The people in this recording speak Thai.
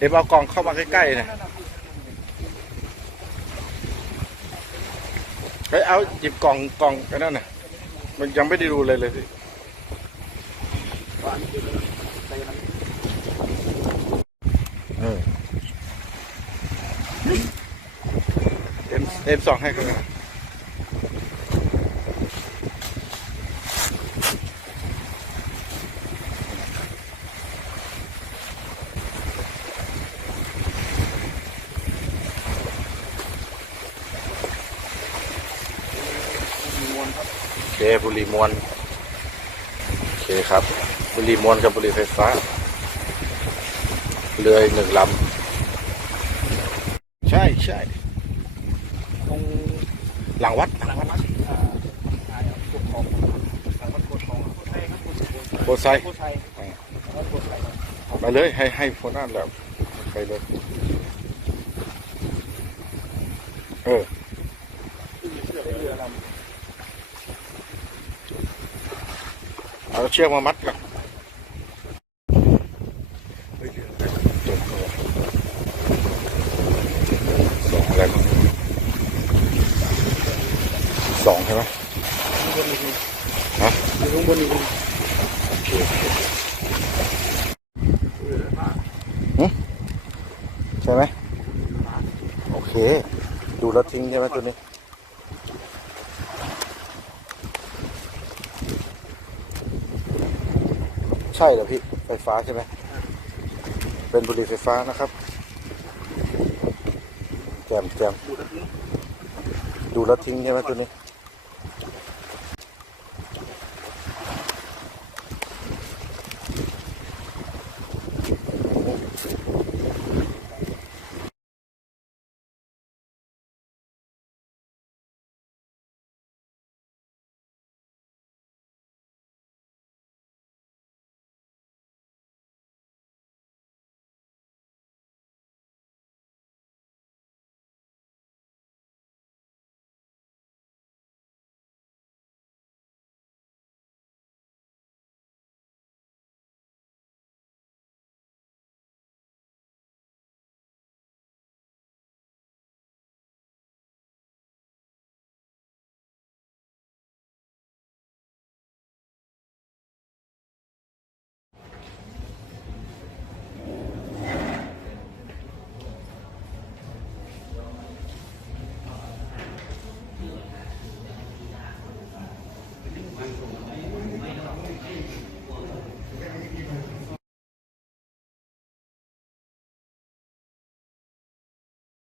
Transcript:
เดี๋ยวเอากล่องเข้ามาใกล้ๆนะเฮ้ยเอาหยิบกล่องกล่องไอ้นั่นน่ะ มันยังไม่ได้ดูเลยเลยพี่เออเอ็มเอ็มสองให้กันนะ โอเคบุหรี่มวนโอเคครับบุหรี่มวนกับบุหรี่ไฟฟ้าเรืออีกหนึ่งลำใช่ใช่ตรงหลังวัดหลังวัดโบไซไปเลยให้ให้โฟนั่นแล้วไปเลยเออ เอาเชือกมามัดกันสองอะไรบ้างสองใช่ไหมฮะอยู่ข้างบนอีกโอเคใช่ไหมโอเค ดูแล้วทิ้งใช่ไหมตัวนี้ ช่เหรอพี่ ไฟฟ้าใช่ไหม เป็นบุหรี่ไฟฟ้านะครับ แจมแจมดูแล้วทิ้งใช่ไหมตัวนี้